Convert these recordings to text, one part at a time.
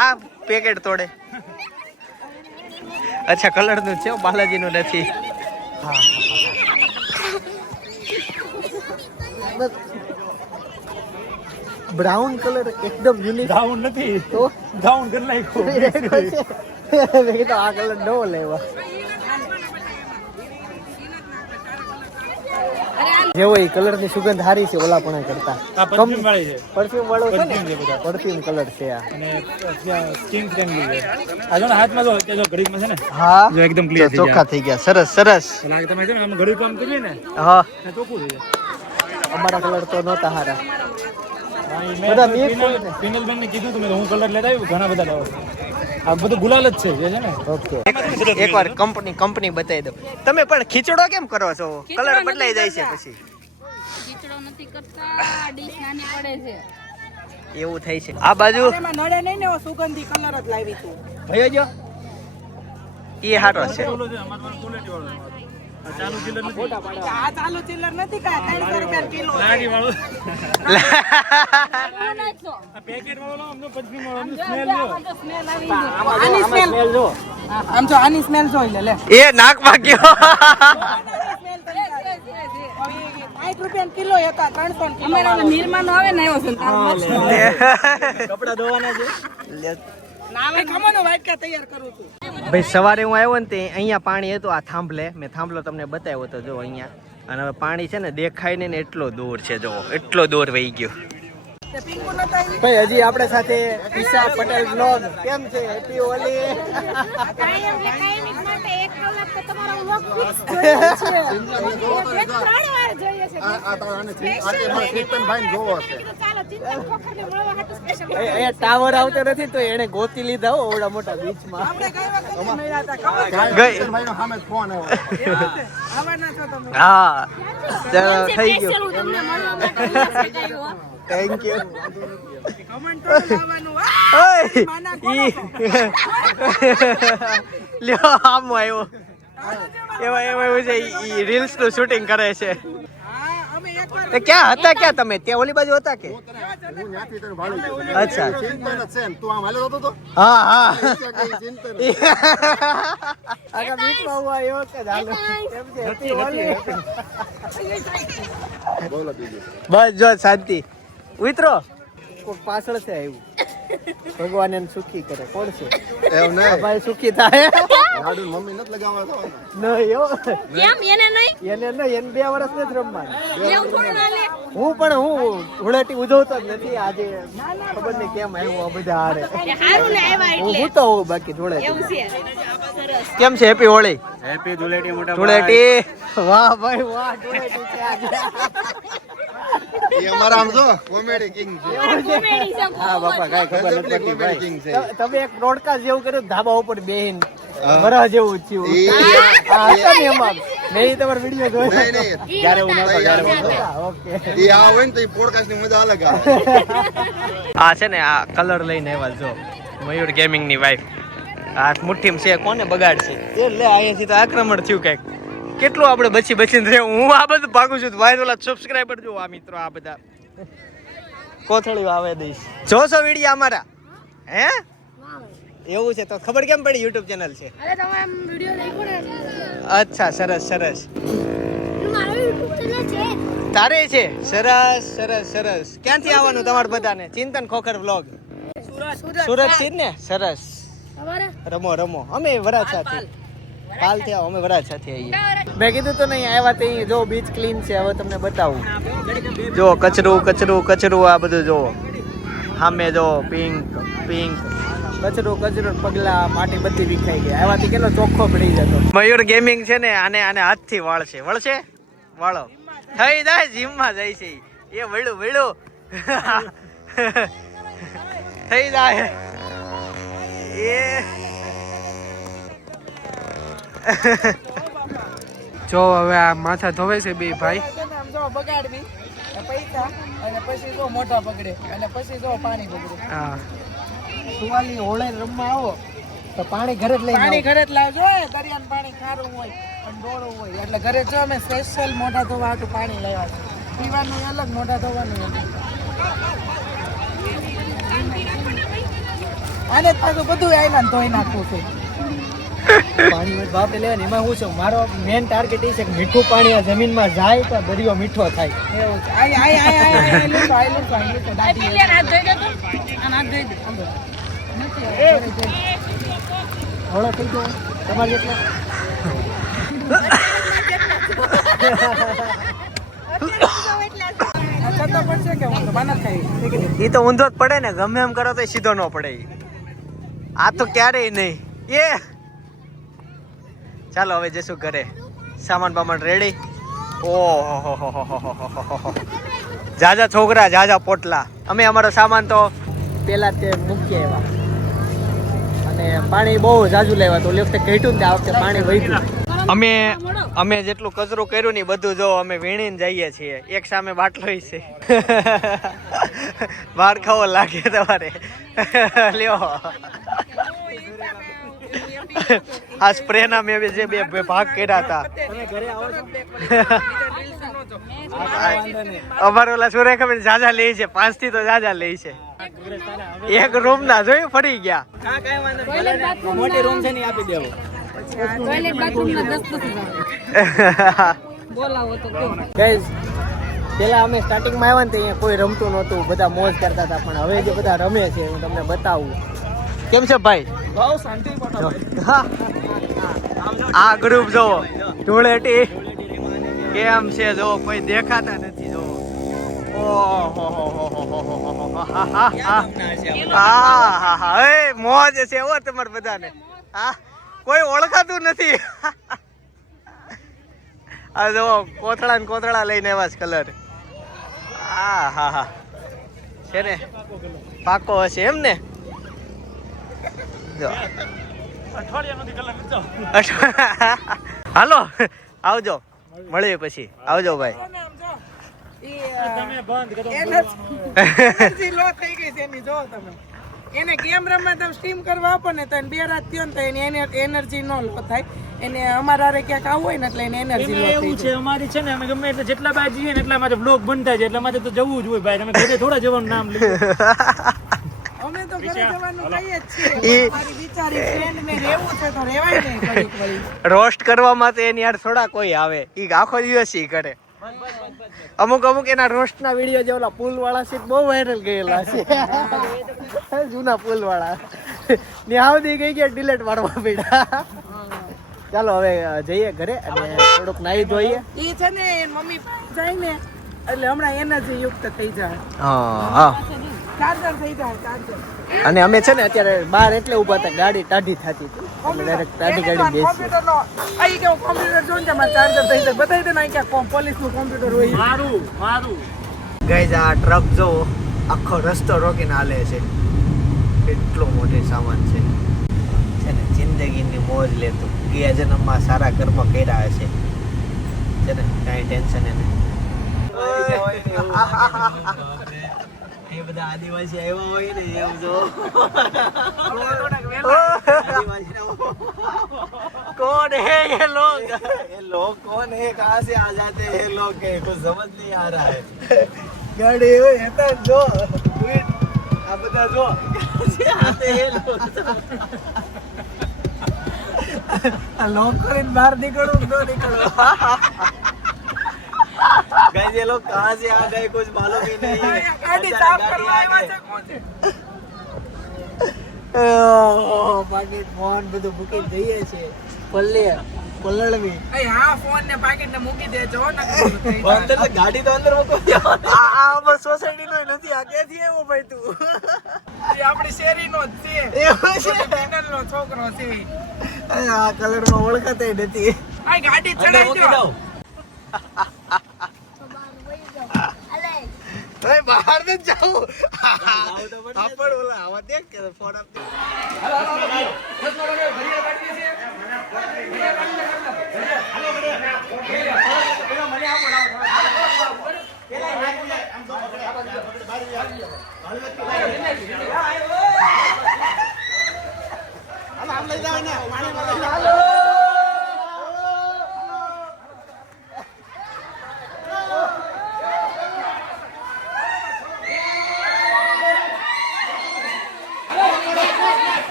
આ પેકેટ તોડે. અચ્છા કલર નું છે, બાલાજી નું નથી. હા બ્રાઉન કલર એકદમ યુનિક. બ્રાઉન નથી તો બ્રાઉન કરી નાખ્યો. મેં તો આ કલર નો લેવા. જેવો એ કલર ની સુગંધ સારી છે ઓલા પણ કરતા. પરફ્યુમ વાળી છે. પરફ્યુમ વાળો છે ને, પરફ્યુમ કલર છે આ. અને કિંગ ટ્રેન્ગલ છે. આ જો હાથમાં જો કે જો ઘડીમાં છે ને. હા જો એકદમ ક્લિયર થઈ ચોખ્ખા થઈ ગયા. સરસ સરસ. લાગે તમે છે ને આમ ઘડી કામ કરીએ ને. હા તો ચોખ્ખું થઈ જાય. અમારા કલર તો નહોતા હારા. બધા પિનલ બેન ને કીધું તમે હું કલર લેતા આવ્યું ઘણા બધા લાવો. આ બધું ગુલાલ જ છે જે છે ને. ઓકે એકવાર કંપની બતાવી દો. તમે પણ ખીચડો કેમ કરો છો? કલર બદલાઈ જાય છે પછી. ખીચડો નથી કરતા, ડીશ નાની પડે છે. એવું થાય છે. આ બાજુ એમાં નડે નહીં ને, સુગંધી કલર જ લાવી તું. ભયો જો ઈ હારો છે. ઓલો છે અમાર પાસે ક્વોલિટી વાળો. આ ચાલુ ચિલ્લર નથી. આ ચાલુ ચિલ્લર નથી કા 300 રૂપિયા કિલો. લાડી વાળો. નાખો. આ પેકેટ વાળો આમ તો પરફ્યુમ વાળો સ્મેલ જો. આમાં તો સ્મેલ આવી ગઈ. આની સ્મેલ જો. આમ જો આની સ્મેલ જોઈ લે. એ નાક વાગ્યો. 60 રૂપિયા કિલો હતા, 300 કિલો. અમારા નિર્માણ આવે ને આવ્યો છે ને તારો કપડા ધોવાના છે. નાવે ખમણો વાટકા તૈયાર કરું છું. ભાઈ સવારે હું આવ્યો ને તે અહીંયા પાણી હતું આ થાંભલે. મેં થાંભલો તમને બતાવ્યો હતો જો અહીંયા. અને હવે પાણી છે ને દેખાય ને એટલો દૂર છે જો, એટલો દૂર વહી ગયો. તે પિંકુ નતા આવી. ભાઈ હજી આપણે સાથે ઈશા પટેલ બ્લોગ કેમ છે? હેપી હોલી. કાયમ માટે એક કલાક તો તમારો વ્લોગ ફિક્સ જોઈએ છે. 3 વાર જોઈએ છે. આ તારાને ચિંતન ભાઈ જોવો છે. ચાલો ચિંતન ખોખરને મળવા હાટુ સ્પેશિયલ. એ ટાવર આવતો નથી તો એને ગોતી લીધા હો ઓડા મોટા બીચમાં. આપણે કઈ વખત મળ્યા હતા ખબર ગઈ ભાઈનો સામે ફોન આવ્યો. આવવાના છો તમે. હા ચાલો થઈ ગયું. સ્પેશિયલ હું તમને મળવા માટે આવ્યો. Thank you. કમેન્ટ તો લાવવાનું. લ્યો આમ આવ્યો. એવા એવું છે ઈ રીલ્સ નું શૂટિંગ કરે છે. હા અમે એકવાર એ ક્યાં હતા ક્યાં તમે? ત્યાં ઓલી બાજુ હતા કે? અચ્છા હા હા આગા બીચમાં હું આવ્યો કે ચાલો કેમ છે? હેપી હોલી. બસ જો શાંતિ ઉતરો. કોઈ પાછળ છે આવ્યું. ભગવાન એને સુખી કરે. કોણ છે? એમ નહીં ભાઈ સુખી થાય. લાડુ મમ્મી નથી લગાવવા તો નહીં હો. કેમ એને નહીં? એને નહીં, એને 2 વર્ષ નથી રમવાનું. એવું થોડું ના લે. હું ધૂળેટી ઉજવતો જ નથી. આજે ખબર નહીં કેમ આવ્યું આ બધા હારે. હારું ને આવ્યા હું એટલે તો હોઉં બાકી ધૂળેટી. એવું છે. સરસ. કેમ છે? હેપી હોળી. હેપી ધૂળેટી મોટા ધૂળેટી. વાહ ભાઈ વાહ ધૂળેટી છે આજે. અમારા આમ જો કોમેડી કિંગ છે. કોમેડી છે. હા બાપા કાઈ ખબર નથી પડતી કોમેડી કિંગ છે. ભાઈ. તમે એક બ્રોડકાસ્ટ જેવું કર્યું ધાબા ઉપર બેહીન વરહ જેવું થયું. હા હતા ને એમાં મેં તમારો વિડીયો જોયો. નહીં, નહીં. જ્યારે હું નહોતો ત્યારે હું નહીં. નહોતો. ઓકે એ આ હોય ને તો એ પોડકાસ્ટ ની મજા અલગ આવે. આ છે ને આ કલર લઈને આવ્યા જો મયુર ગેમિંગ ની વાઈફ. આ મુઠ્ઠીમાં છે કોને બગાડશે? એ લે અહીંયાથી તો આક્રમણ થયું કઈક. કેટલું આપણે બચીને રહે. હું આ બધું ભાગું છું. ભાઈ ઓલા સબસ્ક્રાઇબર જો આ મિત્રો આ બધા કોથળીઓ આવે દઈશ. જોશો વિડીયો અમારા? હે એવું છે તો ખબર કેમ પડી? યુટ્યુબ ચેનલ છે. અરે તમે આમ વિડિયો દેખો ને. અચ્છા સરસ સરસ. મારો YouTube ચેનલ છે. તારે છે? સરસ સરસ સરસ. ક્યાંથી આવવાનું તમારે બધાને? ચિંતન ખોખર વ્લોગ. સુરત થી ને? સરસ. અમારે રમો રમો. અમે વરાછાથી પાલ થી આવો. અમે વરાછાથી આવીએ. મેં કીધું તો નહીં આવ્યા તો અહીં જો બીચ ક્લીન છે. હવે તમને બતાવું. જો કચરું કચરું કચરું આ બધું જો સામે જો પિંક પિંક કચરું કચરું પગલા માટી બધી વિખાઈ ગઈ. આવાથી કેટલો ચોખ્ખો પડી જતો. મયુર ગેમિંગ છે ને આને હાથથી વાળશે. વળશે વાળો થઈ જાય. જીમમાં જાય છે એ. વળ્યું વળ્યું થઈ જાય એ. જો હવે આ માથા ધોવે છે બે ભાઈ. આમ જો બગાડવી પૈસા અને પછી જો મોઢા પકડે અને પછી જો પાણી પકડે. હા સુવાલી હોળે રમવા આવો તો પાણી ઘરે જ લઈને પાણી ઘરે જ લાવજો. દરિયાનું પાણી ખારું હોય અને ડોળું હોય એટલે ઘરે જો અમે સ્પેશિયલ મોઢા ધોવા હાટું પાણી લાવ્યા છે. પીવાનું અલગ, મોઢા ધોવાનું અલગ. આને જ પાછું બધું આઈના ધોઈ નાખવું છે. પાણી બાપરે લેવા ને એમાં હું છું મારો મેન ટાર્ગેટ એ છે કે મીઠું પાણી આ જમીનમાં જાય તો દરિયો મીઠો થાય. એવું છે. આઈ લુકો દાદી હળો થઈ ગયો તમારે જેટલો છતાં પડશે કે હું તો બાના ખાઈ એ તો ઊંધો જ પડે ને ગમે એમ કરો તો સીધો ન પડે આ તો ક્યારેય નહીં એ ચાલો હવે જશું ઘરે સામાન બામાન રેડી ઓહો જાજા છોકરા જાજા પોટલા અમે અમારો સામાન તો પેલા તે મૂકીએ એવા અને પાણી બહુ જાજુ લેવા તો લેફ્ટ ઘટ્યું ને આ વખતે પાણી વધ્યું અમે જેટલું કચરો કર્યું ને બધું જો અમે વીણીને જઈએ છીએ એક સામે બાટલો છે વાર ખાવો લાગે તમારે લ્યો આ સ્પ્રે ના મેં જે બે ભાગ કર્યા હતા અમારે ઓલા સુરે ખબર જાજા લે છે 5 થી તો જાજા લે છે એક રૂમ ના જોયું ફરી ગયા મોટી રૂમ છે ને આપી દેવો ટોયલેટ બાથરૂમ ના 10 બોલાવો તો ગાઈસ પેલા અમે સ્ટાર્ટિંગ માં આવ્યા ને તો અહીંયા કોઈ રમતું નહોતું બધા મોજ કરતા હતા પણ હવે જે બધા રમે છે હું તમને બતાવું કેમ છે ભાઈ બહુ શાંતિ આ ગ્રુપ જોવો ધૂળેટી કેમ છે જો કોઈ દેખાતા નથી જો મોજ છે હો તમારે બધાને હા કોઈ ઓળખાતું નથી આ જો કોથળા ને કોથળા લઈને આવ્યા છે કલર હા છે ને પાકો હશે એમ ને જો હાલો આવજો મળીએ પછી આવજો ભાઈ એનર્જી લો થઈ ગઈ છે એની જો તમે એને ગેમ રમવા તમે સ્ટીમ કરવા આપો ને તો એને 2 રાત થયો ને તો એની એનર્જી નો લો થાય એને અમારા રે ક્યાંક આવું હોય ને એટલે એને એનર્જી લો એવું છે અમારી છે ને અમે ગમે એટલે જેટલા બાર જઈએ ને એટલા માટે બ્લોગ બનતા છે એટલા માટે તો જવું જ હોય ભાઈ તમે ઘરે થોડા જવાનું નામ લે અમે તો ઘરે જવાનું કહીએ જ છીએ મારી બિચારી ફ્રેન્ડ ને રહેવું છે તો રહેવાય નહીં ઘડીક વળી રોસ્ટ કરવામાં તો એની યાર થોડા કોઈ આવે ઈ આખો દિવસ ઈ કરે અમુક એના રોસ્ટ ના વિડીયો જે ઓલા પુલ વાળા છે બહુ વાયરલ ગયેલા છે જૂના પુલ વાળા ને આવતી ગઈ ગયા ડિલેટ મારવા પડ્યા ચાલો હવે જઈએ ઘરે અને થોડુંક નાહી ધોઈએ ઈ છે ને મમ્મી પાસે જાય ને એટલે હમણાં એનર્જી યુક્ત થઈ જાય હા ચાર્જર થઈ જાય ચાર્જર અને અમે છે ને અત્યારે બહાર એટલે ઉભા હતા ગાડી ટાઢી થતી હતી એટલે ડાયરેક્ટ ટાઢી ગાડી બેસી કોમ્પ્યુટરનો આઈ કે કોમ્પ્યુટર જોઈને તમારે ચાર્જર થઈ જાય બતાવી દે ને કે પોલીસનું કોમ્પ્યુટર હોય મારું ગાઈઝ આ ટ્રક જો આખો રસ્તો રોકીને હાલે છે કેટલો મોટો સામાન છે ને જિંદગીની મોજ લેતું ગયા જન્મમાં સારા કર્મ કર્યા હશે છે ને કાંઈ ટેન્શન એને એ બધા આદિવાસી આવ્યા હોય ને એમ જો कौन है ये लोग कौन है कहाँ से आ जाते हैं ये लोग के कुछ समझ नहीं आ रहा है गाड़ी ये तो जो आप बता दो कैसे आते हैं लोग लोग को इन बाहर निकलो दो निकलो गाइस ये लोग कहाँ से आ गए कुछ मालूम ही नहीं है ગાડી સાફ કરવા આવ્યા છે કોણ છે પાકીટ ફોન બધું મૂકી દઈએ છે પલ્લડવી હા ફોન ને પાકીટ ને મૂકી દેજો ને અંદર તો ગાડી તો અંદર મૂકો આ બસ સોસાયટી નો નથી આ ક્યાંથી એવો ભાઈ તું એ આપણી શેરીનો જ છે એવો છે નો છોકરો છે આ કલર માં ઓળખાતા નથી આ ગાડી ચડાઈ દો ભાઈ બહાર ન જાઉં આપણ ઓલા આવા દેખ કે ફોન આપતો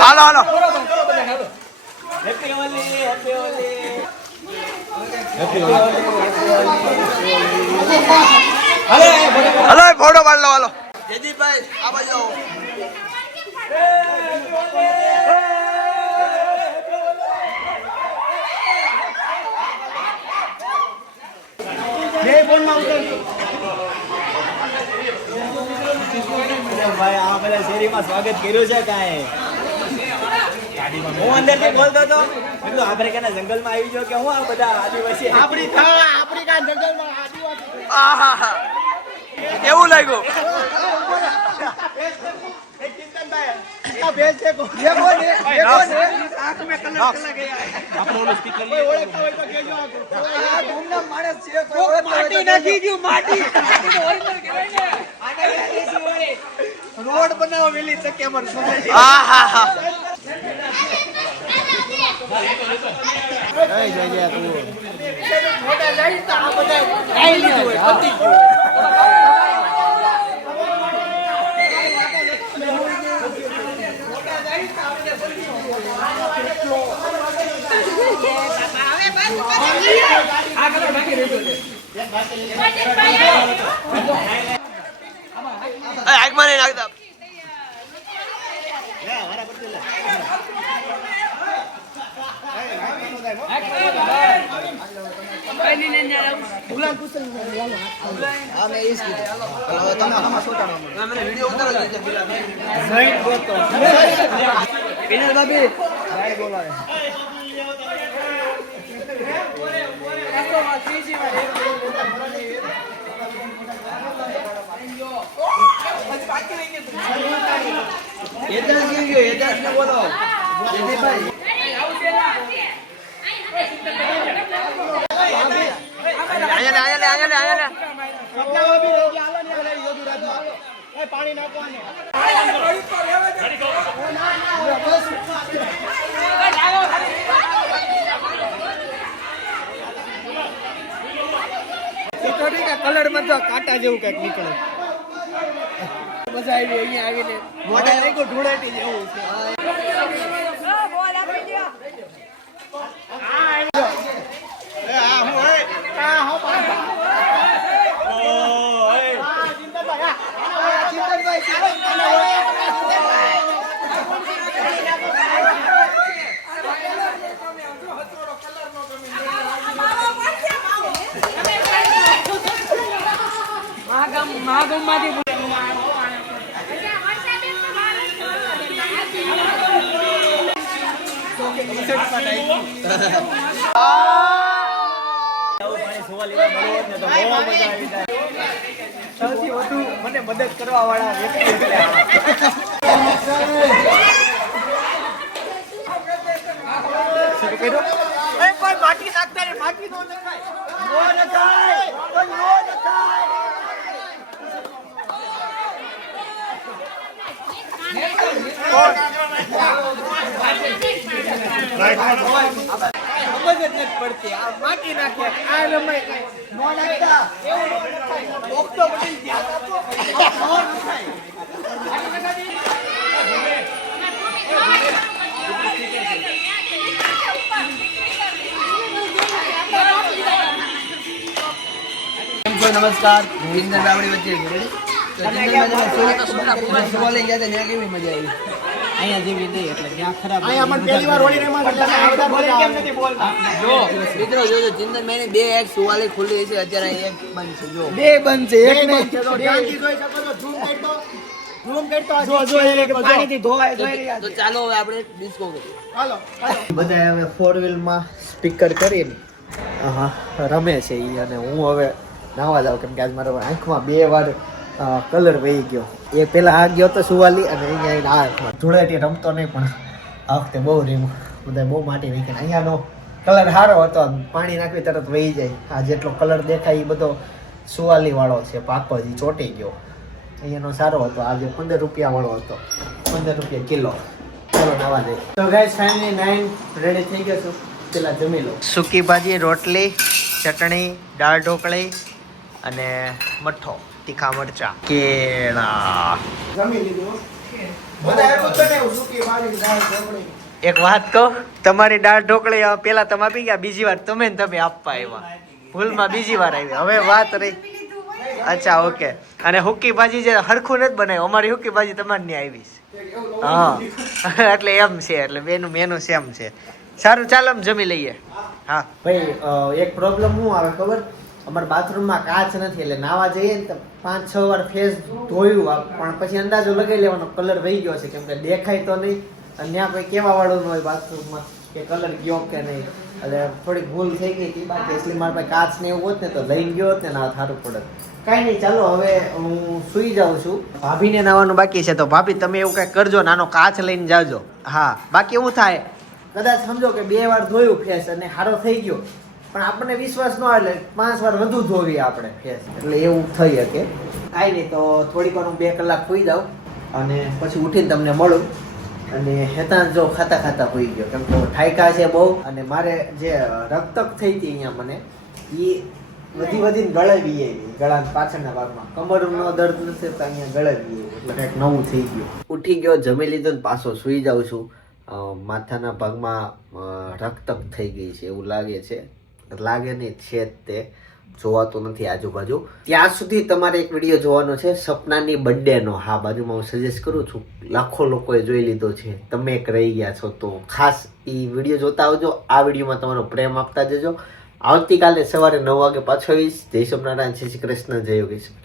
હાલો હાલો હલો ફોટો પાડ લો હાલો જયદીપભાઈ આ બાજુ આવો ભાઈ આ બધા શેરીમાં સ્વાગત કર્યું છે કાંઈ હું અંદરથી બોલતો હતો એટલું આફ્રિકાના જંગલમાં આવી ગયો કે હું આ બધા આદિવાસી આહા એવું લાગ્યું રોડ બનાવો વેલી તકે પર આહા આગમાં નહીં નાખતા પાણી નાખવાનું કલર માં તો કાંટા જેવું કઈક નીકળે મજા આવી અહીંયા આવીને મોઢા નહીં ઢોળાટી જેવું છે સૌથી વધુ મને મદદ કરવા વાળા વ્યક્તિ માટી નાખતા રે માટી નો પડતી આ માટી નાખે આ રમાય નો નાખતા એવું નો નખાય ડોક્ટર બની ધ્યાન આપો નો નખાય નમસ્કાર જિંદર બાવડી વચ્ચે લઈ ગયા ત્યાં કેવી મજા આવી અહીંયા જેવી નહીં એટલે ત્યાં ખરાબ અહીંયા મને પહેલી વાર હોળી રમવા કેમ નથી બોલતા જો મિત્રો જોજો જિંદર મેને 2 એક સુવાલી ખુલ્લી છે અત્યારે એક બંધ છે જો 2 બંધ છે એક નહીં છે તો ધ્યાનથી જોઈ શકો છો ઝૂમ કરતો જો એક પાણીથી ધોવાય તો ચાલો હવે આપણે ડિસ્કો કરીએ હાલો બધા હવે 4 વ્હીલ માં સ્પીકર કરીને રમે છે ઈ અને હું હવે નાવા જાવ કેમ કે આજ મારા આંખમાં 2 વાર કલર વહી ગયો એ પેલા આ ગયો તો સુવાલી અને અહીંયા આવીને ધૂળેટી રમતો નહીં પણ આ વખતે બહુ રીમું બધા બહુ માટી વહી ગયા અહીંયાનો કલર સારો હતો પાણી નાખવી તરત વહી જાય આ જેટલો કલર દેખાય એ બધો સુવાલી વાળો છે પાકો હજી ચોટી ગયો અહીંયાનો સારો હતો, આજે 15 રૂપિયા વાળો હતો, 15 રૂપિયા કિલો. ચાલો નાવા દે. તો ગાઈસ ફાઇનલી 9 રેડી થઈ ગયો છું, પેલા જમી લો. સૂકી ભાજી, રોટલી, ચટણી, દાળ ઢોકળી અને મઠ્ઠો, તીખા મરચા, કેળા. જમી લીધું બધા એટલું જ બનાવ્યું, સૂકી ભાજી, દાળ ઢોકળી. એક વાત કહું, તમારી દાળ ઢોકળી પેલા તમે આપી ગયા, બીજી વાર તમે ને તમે આપવા આવ્યા, ભૂલમાં બીજી વાર આવી. હવે વાત રહી. અચ્છા ઓકે. અને હુક્કી ભાજી જે હરખું નથી બનાવ્યું, અમારી હુક્કી ભાજી તમારે નહીં આવી છે. હા એટલે એમ છે, એટલે બેનું મેનુ સેમ છે. સારું ચાલો આમ જમી લઈએ. હા ભાઈ એક પ્રોબ્લેમ શું આવે ખબર, અમારા બાથરૂમમાં કાચ નથી, એટલે નાવા જઈએ ને તો 5-6 વાર ફેસ ધોયું, પણ પછી અંદાજો લગાવી લેવાનો કલર વહી ગયો છે, કેમ કે દેખાય તો નહીં, અને ત્યાં કોઈ કેવા વાળું ન હોય બાથરૂમમાં કે કલર ગયો કે નહીં, એટલે થોડીક ભૂલ થઈ ગઈ હતી. બાકી એટલે મારા પાસે કાચ ને એવું હોત ને તો લઈને ગયો હોત ને ના સારું પડત. કાંઈ નહીં, ચાલો હવે હું સુઈ જાઉં છું. ભાભીને નાવાનું બાકી છે, તો ભાભી તમે એવું કંઈક કરજો, નાનો કાચ લઈને જાજો. હા બાકી એવું થાય કદાચ સમજો કે 2 વાર ધોયું ફેસ અને સારો થઈ ગયો, પણ આપણને વિશ્વાસ ન આવે એટલે 5 વાર વધુ ધોવીએ આપણે ફેસ, એટલે એવું થઈ શકે. કાંઈ નહીં, તો થોડીક વાર હું 2 કલાક સુઈ જાઉં અને પછી ઉઠીને તમને મળું. અને હેતાન જો ખાતા ખાતા હોઈ ગયો, કેમ કે ઠાયકા છે બહુ, અને મારે જે રક્તક થઈ હતી અહીંયા મને એ વધીને ગળાવી આવી, ગળાના પાછળના ભાગમાં કમરનો દર્દ નથી તો અહીંયા ગળાવી આવી, એટલે કંઈક નવું થઈ ગયું. ઉઠી ગયો, જમી લીધું ને પાછો સુઈ જાઉં છું. માથાના ભાગમાં રક્તક થઈ ગઈ છે એવું લાગે છે, લાગે નહીં છે જ, તે જોવાતું નથી આજુબાજુ. ત્યાં સુધી તમારે એક વિડીયો જોવાનો છે, સપનાની બર્થડેનો. હા બાજુમાં હું સજેસ્ટ કરું છું, લાખો લોકોએ જોઈ લીધો છે, તમે એક રહી ગયા છો, તો ખાસ એ વિડીયો જોતા આવજો. આ વિડીયોમાં તમારો પ્રેમ આપતા જજો. આવતીકાલે સવારે 9 વાગે પાછો આવીશ. જય સોમનારાયણ, જય શ્રી કૃષ્ણ, જય યોગેશ.